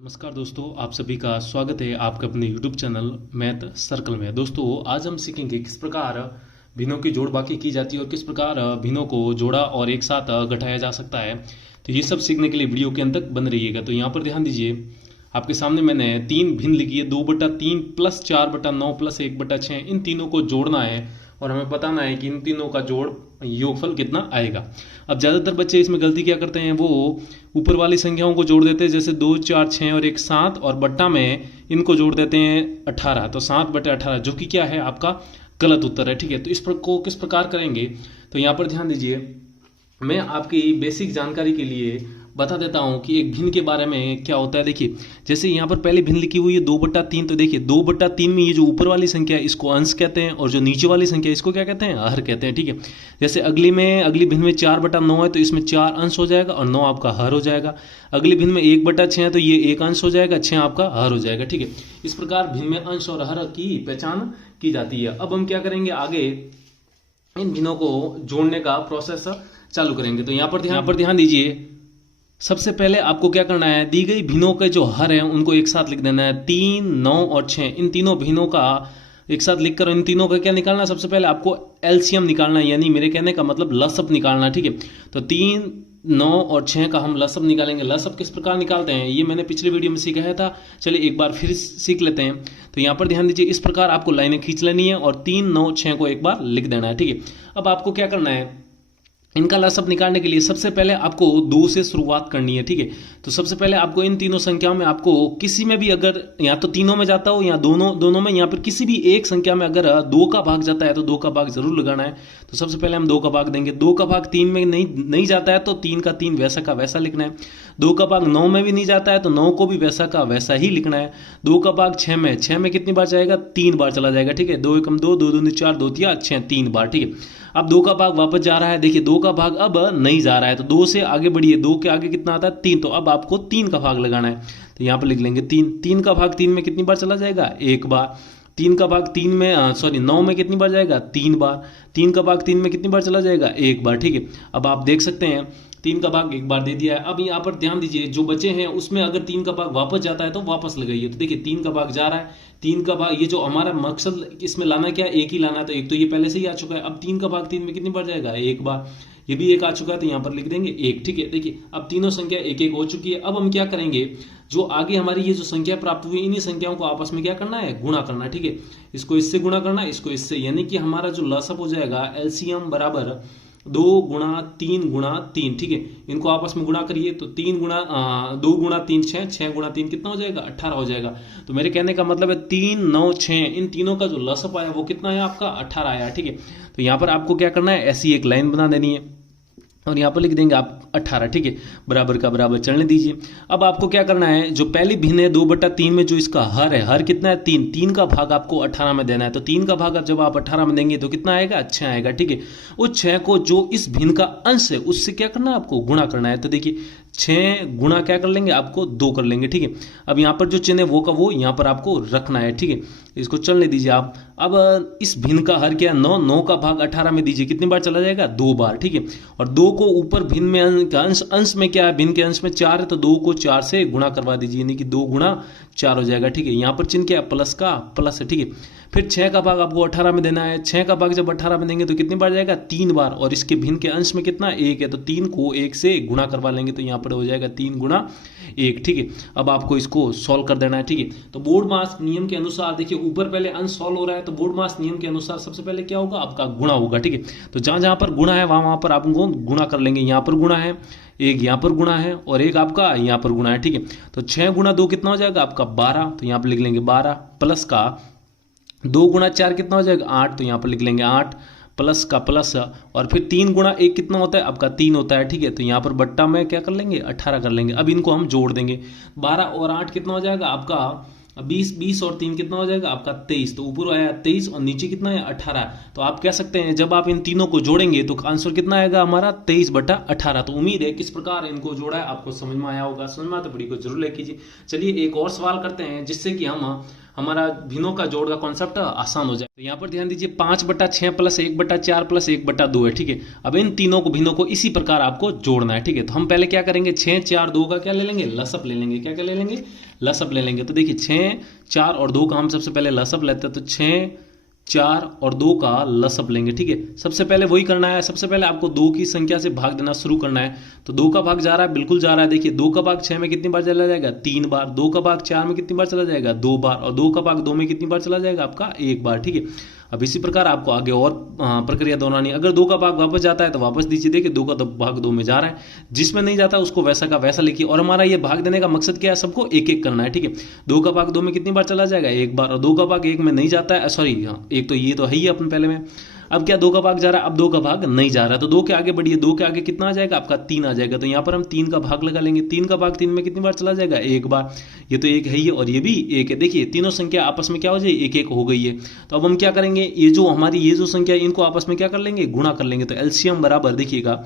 नमस्कार दोस्तों, आप सभी का स्वागत है आपके अपने YouTube चैनल मैथ सर्कल में। दोस्तों, आज हम सीखेंगे किस प्रकार भिन्नों की जोड़ बाकी की जाती है और किस प्रकार भिन्नों को जोड़ा और एक साथ घटाया जा सकता है। तो ये सब सीखने के लिए वीडियो के अंत तक बन रहिएगा। तो यहाँ पर ध्यान दीजिए, आपके सामने मैंने तीन भिन्न लिखी है, 2/3 प्लस 4/9 प्लस 1/6। इन तीनों को जोड़ना है और हमें बताना है कि इन तीनों का जोड़ योगफल कितना आएगा। अब ज़्यादातर बच्चे इसमें गलती क्या करते हैं, वो ऊपर वाली संख्याओं को जोड़ देते हैं, जैसे 2 4 6 और 1 7, और बट्टा में इनको जोड़ देते हैं 18। तो 7/18 जो कि क्या है, आपका गलत उत्तर है। ठीक है, तो इस पर को किस प्रकार करेंगे, तो यहाँ पर ध्यान दीजिए, मैं आपकी बेसिक जानकारी के लिए बता देता हूं कि एक भिन्न के बारे में क्या होता है। देखिए, जैसे यहाँ पर पहली भिन्न लिखी हुई है 2/3। तो देखिए 2/3 में ये जो ऊपर वाली संख्या है इसको अंश कहते हैं, और जो नीचे वाली संख्या है इसको क्या कहते हैं, हर कहते हैं। ठीक है, जैसे अगली भिन्न में 4/9 है तो इसमें 4 अंश हो जाएगा और 9 आपका हर हो जाएगा। अगली भिन्न में 1/6 है तो ये 1 अंश हो जाएगा, 6 आपका हर हो जाएगा। ठीक है, इस प्रकार भिन्न में अंश और हर की पहचान की जाती है। अब हम क्या करेंगे, आगे इन भिन्नों को जोड़ने का प्रोसेस चालू करेंगे। तो यहाँ पर ध्यान दीजिए, सबसे पहले आपको क्या करना है, दी गई भिन्नों के जो हर हैं उनको एक साथ लिख देना है। 3 9 और 6, इन तीनों भिन्नों का एक साथ लिखकर इन तीनों का क्या निकालना है, सबसे पहले आपको एलसीएम निकालना है, यानी मेरे कहने का मतलब लसअप निकालना। ठीक है, तो 3 9 और 6 का हम लसअप निकालेंगे। लसअप किस प्रकार निकालते हैं, ये मैंने पिछले वीडियो में सिखाया था, चलिए एक बार फिर सीख लेते हैं। तो यहाँ पर ध्यान दीजिए, इस प्रकार आपको लाइनें खींच लेनी है और 3 9 6 को एक बार लिख देना है। ठीक है, अब आपको क्या करना है, इनका लसअप निकालने के लिए सबसे पहले आपको 2 से शुरुआत करनी है। ठीक है, तो सबसे पहले आपको इन तीनों संख्याओं में आपको किसी में भी, अगर या तो तीनों में जाता हो या दोनों में, या फिर किसी भी एक संख्या में अगर 2 का भाग जाता है तो 2 का भाग जरूर लगाना है। तो सबसे पहले हम 2 का भाग देंगे। 2 का भाग 3 में नहीं जाता है तो 3 का 3 वैसा का वैसा लिखना है। 2 का भाग 9 में भी नहीं जाता है तो 9 को भी वैसा का वैसा ही लिखना है। 2 का भाग 6 में कितनी बार जाएगा, 3 बार चला जाएगा। ठीक है, 2 एकम 2, 2 दूनी 4, 2 तिया 6, 3 बार। ठीक है, अब 2 का भाग वापस जा रहा है। देखिए 2 का भाग अब नहीं जा रहा है तो 2 से आगे बढ़िए, 2 के आगे कितना आता है, 3। तो अब आपको 3 का भाग लगाना है, तो यहाँ पर लिख लेंगे 3। 3 का भाग 3 में कितनी बार चला जाएगा, 1 बार। 3 का भाग 9 में कितनी बार जाएगा, 3 बार। 3 का भाग 3 में कितनी बार चला जाएगा, 1 बार। ठीक है, अब आप देख सकते हैं 3 का भाग 1 बार दे दिया है। अब यहाँ पर ध्यान दीजिए, जो बचे हैं उसमें अगर 3 का भाग वापस जाता है तो वापस लगाइए। तो देखिए 3 का भाग जा रहा है, 3 का भाग, ये जो हमारा मकसद इसमें लाना क्या है, एक ही लाना है, तो एक तो ये पहले से ही आ चुका है। अब 3 का भाग 3 में कितनी बार जाएगा, 1 बार। ये भी 1 आ चुका है तो यहाँ पर लिख देंगे 1। ठीक है, देखिए अब तीनों संख्या 1 1 हो चुकी है। अब हम क्या करेंगे, जो आगे हमारी ये जो संख्या प्राप्त हुई, इन्हीं संख्याओं को आपस में क्या करना है, गुणा करना है। ठीक है, इसको इससे गुणा करना है, इसको इससे, यानी कि हमारा जो लसअप हो जाएगा एलसीएम बराबर 2 गुणा 3 गुणा 3। ठीक है, इनको आपस में गुणा करिए तो 2 गुणा 3 6, 6 गुणा 3 कितना हो जाएगा, 18 हो जाएगा। तो मेरे कहने का मतलब है 3 9 6, इन तीनों का जो लसअप आया वो कितना है आपका, 18 आया। ठीक है, तो यहाँ पर आपको क्या करना है, ऐसी एक लाइन बना देनी है और यहाँ पर लिख देंगे आप 18। ठीक है, बराबर का बराबर चलने दीजिए। अब आपको क्या करना है, जो पहली भिन्न है 2/3 में जो इसका हर है, हर कितना है, 3। 3 का भाग आपको 18 में देना है। तो 3 का भाग अब जब आप 18 में देंगे तो कितना आएगा, 6 आएगा। ठीक है, उस 6 को जो इस भिन्न का अंश है उससे क्या करना है, आपको गुणा करना है। तो देखिए 6 गुणा क्या कर लेंगे, आपको 2 कर लेंगे। ठीक है, अब यहाँ पर जो चिन्ह है वो का वो यहाँ पर आपको रखना है। ठीक है, इसको चलने दीजिए आप। अब इस भिन्न का हर क्या, 9। 9 का भाग 18 में दीजिए, कितनी बार चला जाएगा, 2 बार। ठीक है, और 2 को ऊपर भिन्न में अंश में क्या है, भिन्न के अंश में 4 है तो 2 को 4 से गुणा करवा दीजिए, यानी कि 2 गुणा 4 हो जाएगा। ठीक है, यहाँ पर चिन्ह क्या है, प्लस का प्लस है। ठीक है, फिर 6 का भाग आपको 18 में देना है। 6 का भाग जब 18 में देंगे तो कितनी बार जाएगा, 3 बार, और इसके भिन्न के अंश में कितना, 1 है, तो 3 को 1 से गुणा करवा लेंगे तो यहाँ पर हो जाएगा 3 गुणा 1। ठीक है, अब आपको इसको सॉल्व कर देना है। ठीक है, तो बोर्ड मास नियम के अनुसार देखिए, ऊपर पहले अंश सॉल्व हो रहा है तो बोर्ड मास नियम के अनुसार सबसे पहले क्या होगा, आपका गुणा होगा। ठीक है, तो जहां जहां पर गुणा है वहां पर आपको गुणा कर लेंगे। यहाँ पर गुणा है, एक यहाँ पर गुणा है और एक आपका यहाँ पर गुणा है। ठीक है, तो 6 गुणा 2 कितना हो जाएगा आपका, 12। तो यहाँ पर लिख लेंगे 12, प्लस का 2 गुणा 4 कितना हो जाएगा, 8। तो यहाँ पर लिख लेंगे 8, प्लस का प्लस, और फिर 3 गुणा 1 कितना होता है आपका, 3 होता है। ठीक है, तो यहाँ पर बट्टा में क्या कर लेंगे, 18 कर लेंगे। अब इनको हम जोड़ देंगे, 12 और 8 कितना हो जाएगा आपका 20, 20 और 3 कितना हो जाएगा आपका 23। तो ऊपर आया 23 और नीचे कितना है, 18। तो आप कह सकते हैं जब आप इन तीनों को जोड़ेंगे तो आंसर कितना आएगा हमारा, 23/18। तो उम्मीद है किस प्रकार इनको जोड़ा है आपको समझ में आया होगा। समझ में आया तो वीडियो को जरूर लाइक कीजिए। चलिए एक और सवाल करते हैं जिससे कि हमारा भिन्नों का जोड़ का कॉन्सेप्ट आसान हो जाए। तो यहाँ पर ध्यान दीजिए 5/6 प्लस 1/4 प्लस 1/2 है। ठीक है, अब इन तीनों को भिन्नों को इसी प्रकार आपको जोड़ना है। ठीक है, तो हम पहले क्या करेंगे, 6 4 2 का क्या ले लेंगे, लसअप ले लेंगे। क्या क्या ले लेंगे, लसअप ले लेंगे। तो देखिए 6, 4 और 2 का हम सबसे पहले लसअप लेते हैं। तो 6, 4 और 2 का लसअप लेंगे। ठीक है, सबसे पहले वही करना है, सबसे पहले आपको 2 की संख्या से भाग देना शुरू करना है। तो 2 का भाग जा रहा है, बिल्कुल जा रहा है। देखिए 2 का भाग 6 में कितनी बार चला जाएगा, 3 बार। 2 का भाग 4 में कितनी बार चला जाएगा, 2 बार। और 2 का भाग 2 में कितनी बार चला जाएगा, आपका 1 बार। ठीक है, अब इसी प्रकार आपको आगे और प्रक्रिया दोहरानी है। अगर 2 का भाग वापस जाता है तो वापस दीजिए। देखिए 2 का तो भाग 2 में जा रहा है, जिसमें नहीं जाता उसको वैसा का वैसा लिखिए। और हमारा ये भाग देने का मकसद क्या है, सबको एक एक करना है। ठीक है, 2 का भाग 2 में कितनी बार चला जाएगा, 1 बार। और 2 का भाग 1 में नहीं जाता है, सॉरी एक तो ये तो है ही अपन पहले में। अब क्या 2 का भाग जा रहा है, अब 2 का भाग नहीं जा रहा है। तो 2 के आगे बढ़िए, 2 के आगे कितना आ जाएगा, आपका 3 आ जाएगा। तो यहाँ पर हम 3 का भाग लगा लेंगे। 3 का भाग 3 में कितनी बार चला जाएगा, 1 बार। ये तो 1 है ही और ये भी 1 है। देखिए तीनों संख्या आपस में क्या हो जाए, 1 1 हो गई है। तो अब हम क्या करेंगे, ये जो हमारी ये जो संख्या है इनको आपस में क्या कर लेंगे, गुणा कर लेंगे। तो एलसीएम बराबर देखिएगा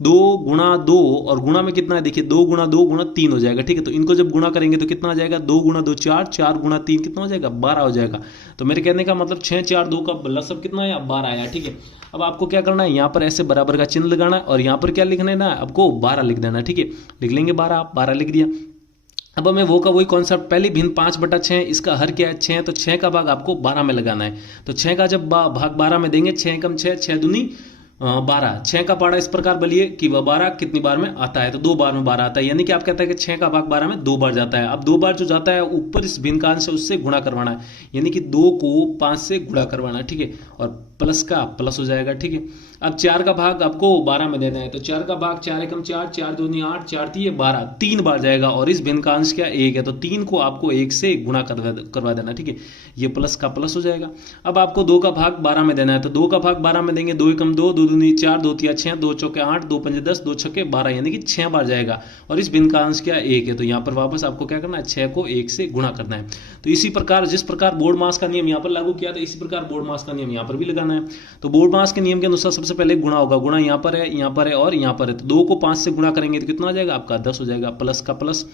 2 गुणा 2, और गुणा में कितना है, देखिए 2 गुणा 2 गुणा 3 हो जाएगा। ठीक है, तो इनको जब गुणा करेंगे तो कितना आ जाएगा, 2 गुणा 2 4, 4 गुणा 3 कितना हो जाएगा, 12 हो जाएगा। तो मेरे कहने का मतलब 6, 4, 2 का लसअप कितना आया, 12 आया। ठीक है, अब आपको क्या करना है, यहाँ पर ऐसे बराबर का चिन्ह लगाना है और यहाँ पर क्या लिखना है ना, आपको 12 लिख देना है। ठीक है, लिख लेंगे 12, 12 लिख दिया। अब हमें वो का वही कॉन्सेप्ट, पहली भिन्न 5/6, इसका हर क्या है 6, तो 6 का भाग आपको 12 में लगाना है। तो 6 का जब भाग 12 में देंगे, 6 कम 6, 6 दूनी 12। 6 का पाड़ा इस प्रकार बलिए कि वह 12 कितनी बार में आता है, तो 2 बार में 12 आता है। यानी कि आप कहते हैं कि 6 का भाग 12 में 2 बार जाता है। अब 2 बार जो जाता है ऊपर इस भिन्न का अंश है उससे गुणा करवाना है, यानी कि 2 को 5 से गुणा करवाना है। ठीक है, और प्लस का प्लस हो जाएगा। ठीक है, अब 4 का भाग आपको 12 में देना है। तो 4 का भाग 4 एकम 4, 4 दूनी 8, 4 3 12, 3 बार जाएगा। और इस भिन्न का अंश क्या, 1 है। तो 3 को आपको 1 से गुणा करवा देना। ठीक है, ये प्लस का प्लस हो जाएगा। अब आपको 2 का भाग 12 में देना है। तो 2 का भाग 12 में देंगे, 2 एकम 2, 2 दूनी 4, 2 3 6, 2 चौके 8, 2 पंजे 10, 2 छक्के 12, यानी कि 6 बार जाएगा। और इस भिन्न का अंश क्या, 1 है। तो यहाँ पर वापस आपको क्या करना है, 6 को 1 से गुणा करना है। तो इसी प्रकार जिस प्रकार बोर्ड मास का नियम यहाँ पर लागू किया था, इसी प्रकार बोर्ड मास का नियम यहाँ पर भी लगाना है। तो बोर्ड मास के नियम के अनुसार सबसे पहले गुणा होगा। गुणा यहाँ पर है, यहाँ पर है और यहाँ पर है। तो 2 को 5 से गुणा करेंगे तो कितना आ जाएगा, आपका 10 हो जाएगा। प्लस का प्लस,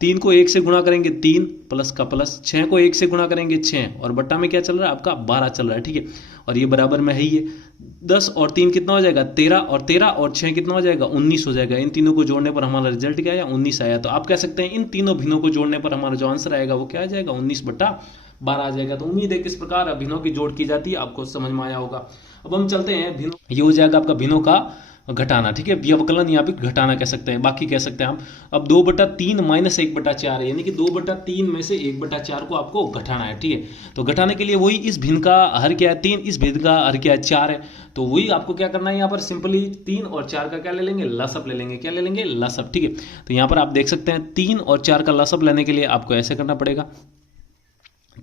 3 को 1 से गुणा करेंगे 3, प्लस का प्लस, 6 को 1 से गुणा करेंगे 6, और बट्टा में क्या चल रहा है, आपका 12 चल रहा है। ठीक है, और ये बराबर में है ही है। 10 और 3 कितना हो जाएगा, 13, और 13 और 6 कितना हो जाएगा, 19 हो जाएगा। इन तीनों को जोड़ने पर हमारा रिजल्ट क्या आया, 19 आया। तो आप कह सकते हैं इन तीनों भिन्नों को जोड़ने पर हमारा जो आंसर आएगा वो क्या आ जाएगा, 19/12 आ जाएगा। तो उम्मीद है किस प्रकार भिन्नों की जोड़ की जाती है आपको समझ में आया होगा। अब हम चलते हैं भिन्नों, ये हो जाएगा आपका भिन्नों का घटाना। ठीक है, व्यवकलन यहाँ पे घटाना कह सकते हैं, बाकी कह सकते हैं हम। अब 2/3 माइनस 1/4 है, यानी कि 2/3 में से 1/4 को आपको घटाना है। ठीक है, तो घटाने के लिए वही इस भिन्न का हर क्या है 3, इस भिन्न का हर क्या है 4 है। तो वही आपको क्या करना है, यहाँ पर सिंपली 3 और 4 का क्या ले लेंगे, लसअप ले लेंगे। क्या ले लेंगे, लसअप। ठीक है, तो यहाँ पर आप देख सकते हैं 3 और 4 का लसअप लेने के लिए आपको ऐसे करना पड़ेगा।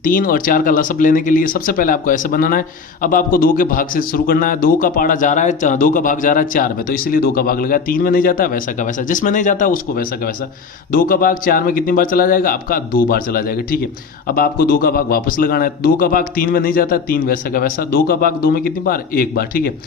3 और 4 का लसअप लेने के लिए सबसे पहले आपको ऐसे बनाना है। अब आपको 2 के भाग से शुरू करना है। 2 का पाड़ा जा रहा है, 2 का भाग जा रहा है 4 में, तो इसलिए 2 का भाग लगाया। 3 में नहीं जाता वैसा का वैसा, जिसमें नहीं जाता उसको वैसा का वैसा। 2 का भाग 4 में कितनी बार चला जाएगा, आपका 2 बार चला जाएगा। ठीक है, अब आपको 2 का भाग वापस लगाना है। 2 का भाग 3 में नहीं जाता, 3 वैसा का वैसा। 2 का भाग 2 में कितनी बार, 1 बार। ठीक है,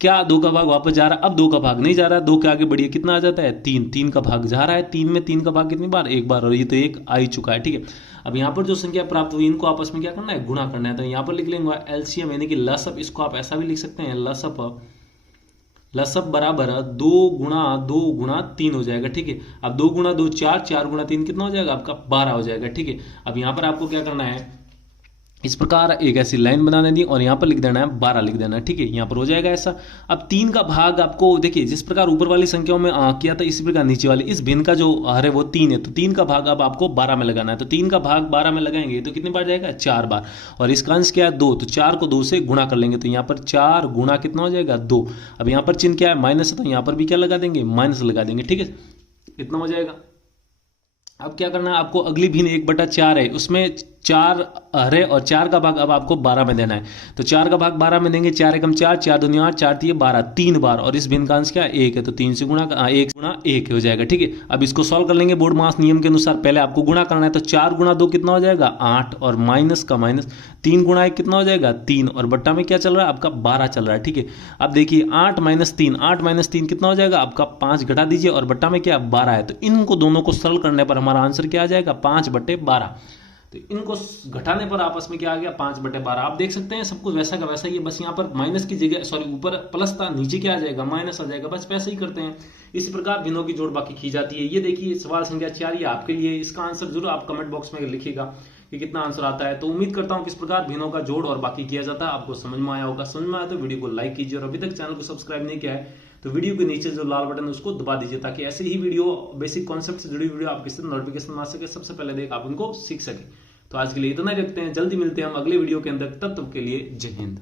क्या 2 का भाग वापस जा रहा है, अब 2 का भाग नहीं जा रहा है। 2 के आगे बढ़िए, कितना आ जाता है, 3, 3 का भाग जा रहा है। 3 में 3 का भाग कितनी बार, 1 बार, और ये तो 1 आ ही चुका है। ठीक है, अब यहाँ पर जो संख्या प्राप्त हुई इनको आपस में क्या करना है, गुणा करना है। तो यहाँ पर लिख लेंगे एलसीएम यानी कि लसअप, इसको आप ऐसा भी लिख सकते हैं, लसअप बराबर 2 गुणा 2 गुणा 3 हो जाएगा। ठीक है, अब 2 गुणा 2 4, 4 गुणा 3 कितना हो जाएगा, आपका 12 हो जाएगा। ठीक है, अब यहाँ पर आपको क्या करना है, इस प्रकार एक ऐसी लाइन बनाने दी और यहाँ पर लिख देना है 12 लिख देना है। ठीक है, यहाँ पर हो जाएगा ऐसा। अब 3 का भाग आपको देखिए जिस प्रकार ऊपर वाली संख्याओं में किया था इसी प्रकार नीचे वाली, इस भिन्न का जो हर है वो 3 है, तो 3 का भाग अब आपको 12 में लगाना है। तो 3 का भाग 12 में लगाएंगे तो कितनी बार जाएगा, 4 बार। और इसका अंश क्या है, 2, तो 4 को 2 से गुणा कर लेंगे। तो यहाँ पर 4 गुणा कितना हो जाएगा, 2। अब यहाँ पर चिन्ह क्या है, माइनस है, तो यहाँ पर भी क्या लगा देंगे, माइनस लगा देंगे। ठीक है, इतना हो जाएगा। अब क्या करना है आपको, अगली भिन्न 1/4 है, उसमें 4 है और 4 का भाग अब आपको 12 में देना है। तो 4 का भाग 12 में देंगे, 4 एकम 4, 4 दूनी 8, 4 3 12, 3 बार। और इस भिन्न का अंश क्या है, 1 है, तो 3 से गुणा 1 गुणा 1 हो जाएगा। ठीक है, अब इसको सॉल्व कर लेंगे बोर्ड मास नियम के अनुसार। पहले आपको गुणा करना है, तो 4 गुणा 2 कितना हो जाएगा, 8, और माइनस का माइनस, 3 गुणा 1 कितना हो जाएगा, 3, और बट्टा में क्या चल रहा है, आपका 12 चल रहा है। ठीक है, अब देखिए 8 - 3, 8 - 3 कितना हो जाएगा, आपका 5 घटा दीजिए, और बट्टा में क्या 12 है। तो इनको दोनों को सरल करने पर हमारा आंसर क्या आ जाएगा, 5/12। तो इनको घटाने पर आपस में क्या आ गया 5/12। आप देख सकते हैं सब कुछ वैसा का वैसा ही है, बस यहाँ पर माइनस की जगह सॉरी ऊपर प्लस था, नीचे क्या आ जाएगा माइनस आ जाएगा, बस वैसे ही करते हैं। इसी प्रकार भिन्नों की जोड़ बाकी की जाती है। ये देखिए सवाल संख्या 4 ये आपके लिए, इसका आंसर जरूर आप कमेंट बॉक्स में लिखिएगा कि कितना आंसर आता है। तो उम्मीद करता हूं किस प्रकार भिन्नों का जोड़ और बाकी किया जाता है आपको समझ में आया होगा। समझ में आया तो वीडियो को लाइक कीजिए, और अभी तक चैनल को सब्सक्राइब नहीं किया है तो वीडियो के नीचे जो लाल बटन है उसको दबा दीजिए, ताकि ऐसे ही वीडियो बेसिक कॉन्सेप्ट से जुड़ी वीडियो आपके साथ नोटिफिकेशन आ सके, सबसे पहले देख आप उनको सीख सके। तो आज के लिए इतना ही रखते हैं, जल्दी मिलते हैं हम अगले वीडियो के अंदर, तब तक के लिए जय हिंद।